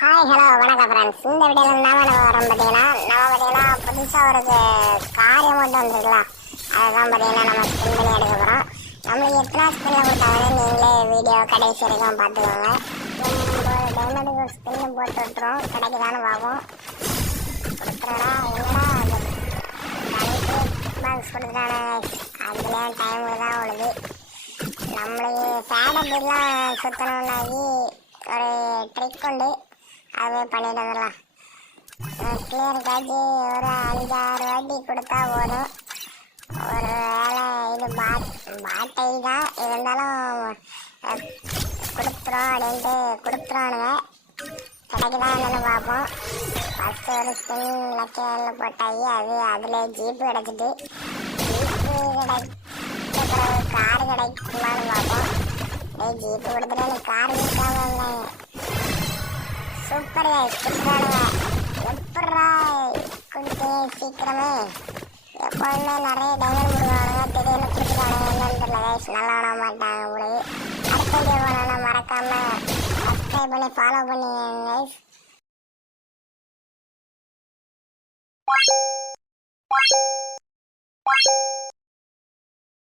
Hi hello வணக்கம் friends. இந்த வீடியோவில் நம்ம வரோம் பார்த்தீங்கன்னா புதுசாக ஒரு காரியம் மட்டும் வந்துருக்கலாம். அதுதான் பார்த்தீங்கன்னா நம்ம ஸ்பின் பண்ணி எடுக்க போகிறோம். நம்மளுக்கு எத்தனை ஸ்பின்னில் கொடுத்தாங்கன்னு நீங்களே வீடியோ கடைசி வரைக்கும் பார்த்துக்கோங்க. டைமண்டுக்கு ஒரு ஸ்பின்னு போட்டு விட்டுரும், கிடைக்குதான்னு பார்ப்போம். கொடுத்துறடா என்னடா அந்த பாக்ஸ் கொடுத்துட்டானே, அதுலேயும் டைம் தான் உழுது. நம்மளுக்கு சேடை பில்லாம் சுற்றணுன்னாகி ஒரு ட்ரிக் உண்டு, அதே பண்ணிட்டு வந்துடலாம். கிளியர் காட்சி ஒரு 5-6 வாட்டி கொடுத்தா போதும். ஒரு வேளை இது பாட்டை தான் இருந்தாலும் கொடுத்துரும் அப்படின்ட்டு கொடுத்துருவானுங்க. கிடைக்குதா என்னன்னு பார்ப்போம். ஃபஸ்ட்டு ஒரு ஸ்பின் லக்கியில் போட்டாகி அதில் ஜீப்பு கிடச்சிட்டு ஜீப்பு கிடைச்ச பிறகு காரு கிடைக்குமான்னு பார்ப்போம். ஜீப்பு கொடுத்துட்டு எனக்கு கார் இருக்காங்க. சூப்பர் கொடுக்குறானுங்க. எப்படா கொடுத்தீங்க சீக்கிரமே. எப்போதுமே நிறைய டைமண்ட் கொடுக்குறானுங்க, திடீர்னு கொடுக்குறானுங்க என்னன்னு தெரியல கைஸ். நல்லா விட மாட்டாங்க உங்களுக்கு. அடுத்த வீடியோ போனா மறக்காம சப்ஸ்கிரைப் பண்ணி ஃபாலோ பண்ணிங்க கைஸ்.